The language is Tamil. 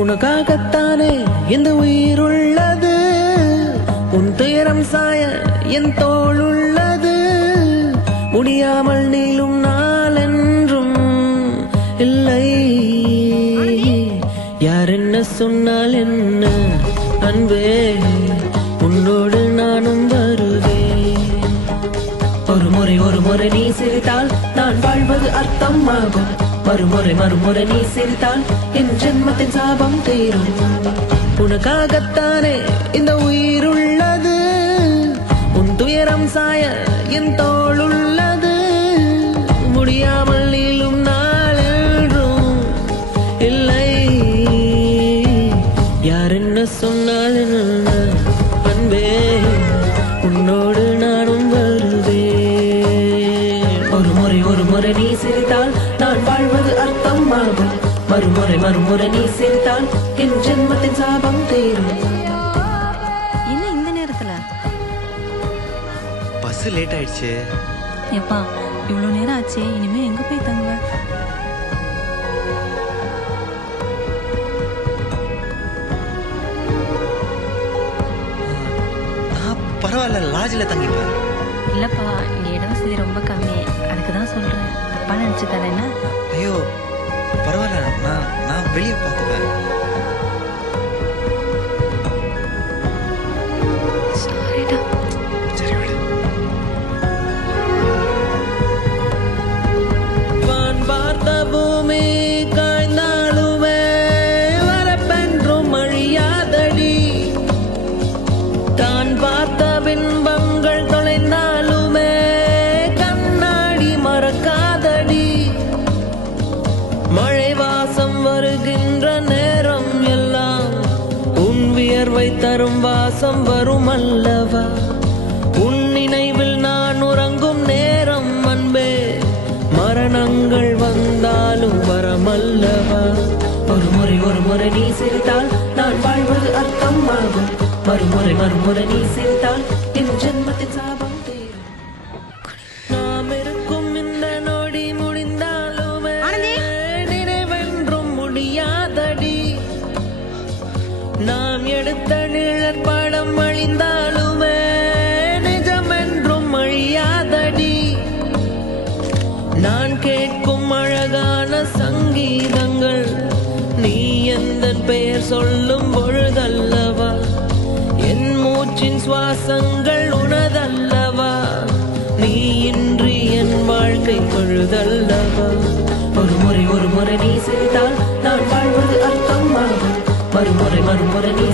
உனக்காகத்தானே இந்த உயிர் உள்ளது, உன் துயரம் சாய என் தோள் உள்ளது. முடியாமல் நீளும் நாள் என்றும் இல்லை. யார் என்ன சொன்னால் என்ன அன்பே, உன்னோடு நானும் வருவேன். ஒரு முறை நீ சிரித்தால் நான் வாழ்வது அர்த்தமாகும். மறுமுறை நீ சிரித்தால் என் ஜென்மத்தின் சாபம் தீரும். உனக்காகத்தானே இந்த உயிர் உள்ளது, உன் துயரம் சாய என் தோள் உள்ளது. முடியாமல் நீளும் நாள் என்றும் இல்லை. யார் என்ன சொன்னால் என்ன அன்பே, உன்னோடு நானும் வருவேன். ஒரு முறை நீ சிரித்தால் நான் வாழ்வது அர்த்தமாகும். மறுமுறை நீ சிரித்தால் என் ஜென்மத்தின் சாபம் தீரும். என்ன இந்த நேரத்துல? பஸ் லேட் ஆயிடுச்சு. எப்பா இவ்வளவு நேரம் ஆச்சு, இனிமே எங்க போய் தங்குவ? பரவாயில்ல, லாட்ஜ்ல தங்கிப்பேன். இல்லப்பா, இடம் வசதி ரொம்ப கம்மி, அதுக்குதான் சொல்றேன். தப்பா நினைச்சு தரேன்னா? ஐயோ பரவாயில்ல, நான் வெளியே பார்த்துப்பேன். சாரிடா. சரி விடு. வான் பார்த்த பூமி காய்ந்தாலுமே வரப்பென்றும் அழியாதடி. தான் பார்த்த பின்பங்கள் தொலைந்தாலுமே கண்ணாடி மறக்காதடி. மழை வாசம் வருகின்ற நேரம் எல்லாம் உன் வியர்வை தரும் வாசம் வரும் அல்லவா. உன் நினைவில் நான் உறங்கும் நேரம் அன்பே, மரணங்கள் வந்தாலும் வரமல்லவா. ஒரு முறை நீ சிரித்தால் நான் வாழ்வது அர்த்தமாகும். மறுமுறை நீ சிரித்தால் என் ஜென்மத்தின் சாபம் தீரும். நாம் இருக்கும் இந்த நொடி முடிந்தாலுமே நினைவென்றும் முடியாதடி. நாம் எடுத்த நிழற்படம் அழிந்தாலுமே நிஜமென்றும் அழியாதடி. நான் கேட்கும் அழகான சங்கீதங்கள் நீ எந்த பெயர் சொல்லும் பொழுதல்லவா. என் மூச்சின் சுவாசங்கள் உனதல்லவா. நீ இன்றி என் வாழ்க்கை பொழுதல்லவா. ஒரு முறை நீ சிரித்தால் நான் வாழ்வது அர்த்தமாகும். மறுமுறை நீ